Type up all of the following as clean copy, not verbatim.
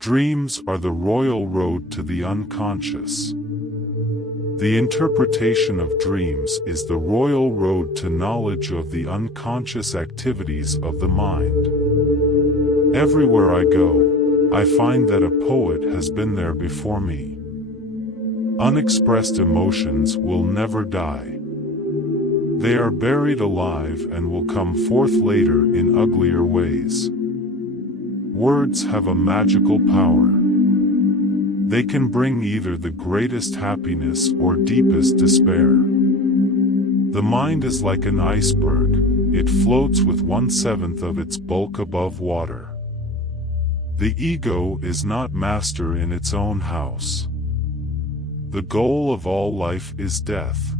Dreams are the royal road to the unconscious. The interpretation of dreams is the royal road to knowledge of the unconscious activities of the mind. Everywhere I go, I find that a poet has been there before me. Unexpressed emotions will never die. They are buried alive and will come forth later in uglier ways. Words have a magical power. They can bring either the greatest happiness or deepest despair. The mind is like an iceberg, it floats with 1/7 of its bulk above water. The ego is not master in its own house. The goal of all life is death.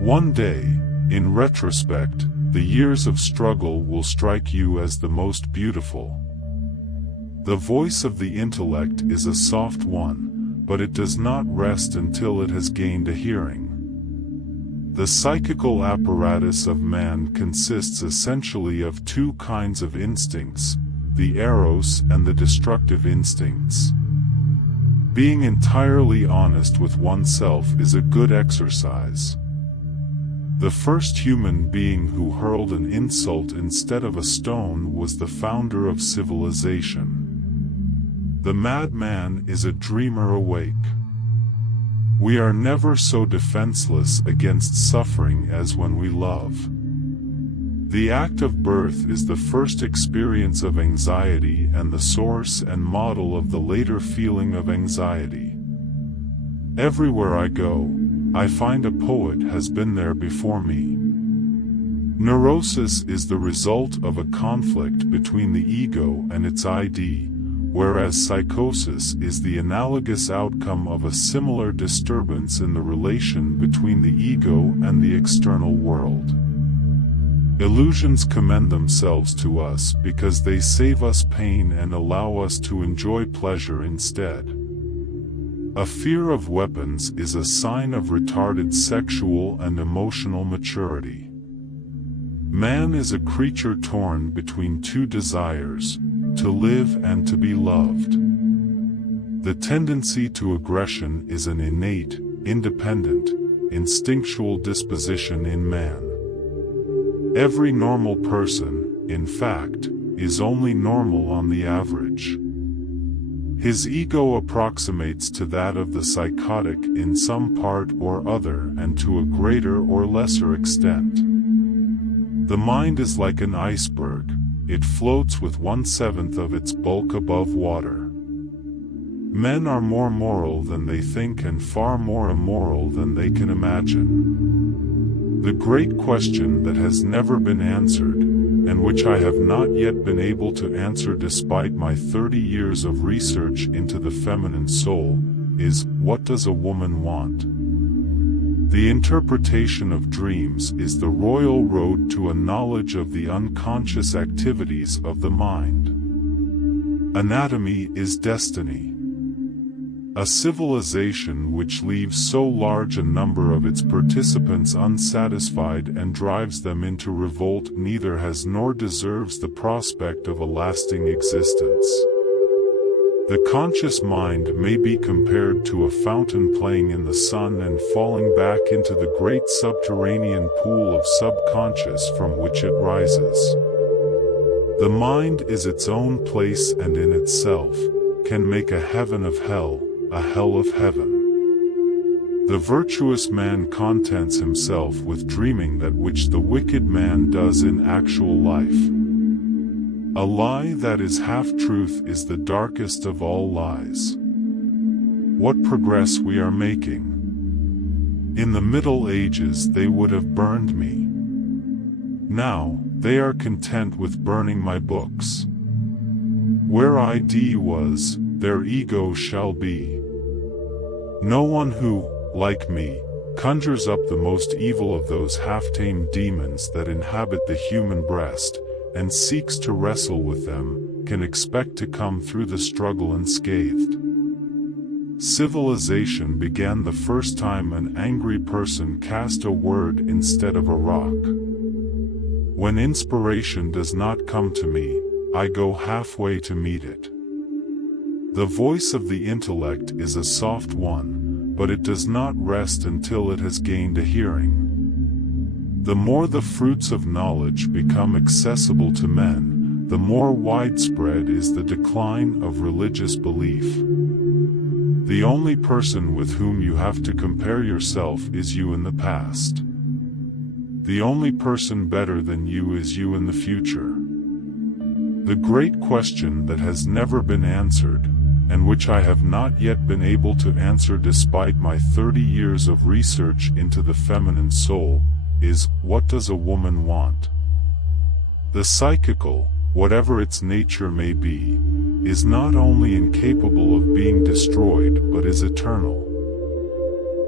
One day, in retrospect, the years of struggle will strike you as the most beautiful. The voice of the intellect is a soft one, but it does not rest until it has gained a hearing. The psychical apparatus of man consists essentially of two kinds of instincts, the eros and the destructive instincts. Being entirely honest with oneself is a good exercise. The first human being who hurled an insult instead of a stone was the founder of civilization. The madman is a dreamer awake. We are never so defenseless against suffering as when we love. The act of birth is the first experience of anxiety and the source and model of the later feeling of anxiety. Everywhere I go, I find a poet has been there before me. Neurosis is the result of a conflict between the ego and its ID, whereas psychosis is the analogous outcome of a similar disturbance in the relation between the ego and the external world. Illusions commend themselves to us because they save us pain and allow us to enjoy pleasure instead. A fear of weapons is a sign of retarded sexual and emotional maturity. Man is a creature torn between two desires, to live and to be loved. The tendency to aggression is an innate, independent, instinctual disposition in man. Every normal person, in fact, is only normal on the average. His ego approximates to that of the psychotic in some part or other and to a greater or lesser extent. The mind is like an iceberg, it floats with 1/7 of its bulk above water. Men are more moral than they think and far more immoral than they can imagine. The great question that has never been answered, and which I have not yet been able to answer despite my 30 years of research into the feminine soul, is, what does a woman want? The interpretation of dreams is the royal road to a knowledge of the unconscious activities of the mind. Anatomy is destiny. A civilization which leaves so large a number of its participants unsatisfied and drives them into revolt neither has nor deserves the prospect of a lasting existence. The conscious mind may be compared to a fountain playing in the sun and falling back into the great subterranean pool of subconscious from which it rises. The mind is its own place and in itself, can make a heaven of hell, a hell of heaven. The virtuous man contents himself with dreaming that which the wicked man does in actual life. A lie that is half-truth is the darkest of all lies. What progress we are making! In the Middle Ages they would have burned me. Now, they are content with burning my books. Where ID was, their ego shall be. No one who, like me, conjures up the most evil of those half-tamed demons that inhabit the human breast, and seeks to wrestle with them, can expect to come through the struggle unscathed. Civilization began the first time an angry person cast a word instead of a rock. When inspiration does not come to me, I go halfway to meet it. The voice of the intellect is a soft one, but it does not rest until it has gained a hearing. The more the fruits of knowledge become accessible to men, the more widespread is the decline of religious belief. The only person with whom you have to compare yourself is you in the past. The only person better than you is you in the future. The great question that has never been answered, and which I have not yet been able to answer despite my 30 years of research into the feminine soul, is, what does a woman want? The psychical, whatever its nature may be, is not only incapable of being destroyed but is eternal.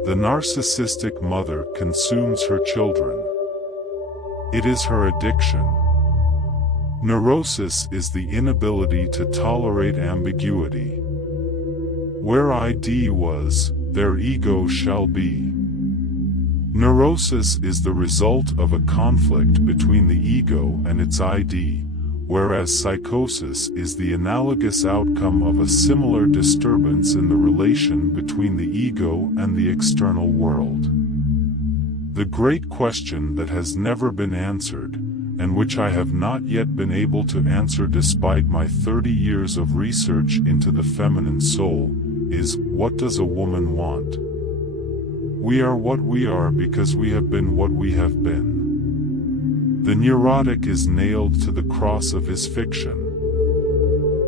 The narcissistic mother consumes her children. It is her addiction. Neurosis is the inability to tolerate ambiguity. Where ID was, there ego shall be. Neurosis is the result of a conflict between the ego and its ID, whereas psychosis is the analogous outcome of a similar disturbance in the relation between the ego and the external world. The great question that has never been answered, and which I have not yet been able to answer despite my 30 years of research into the feminine soul, is, what does a woman want? We are what we are because we have been what we have been. The neurotic is nailed to the cross of his fiction.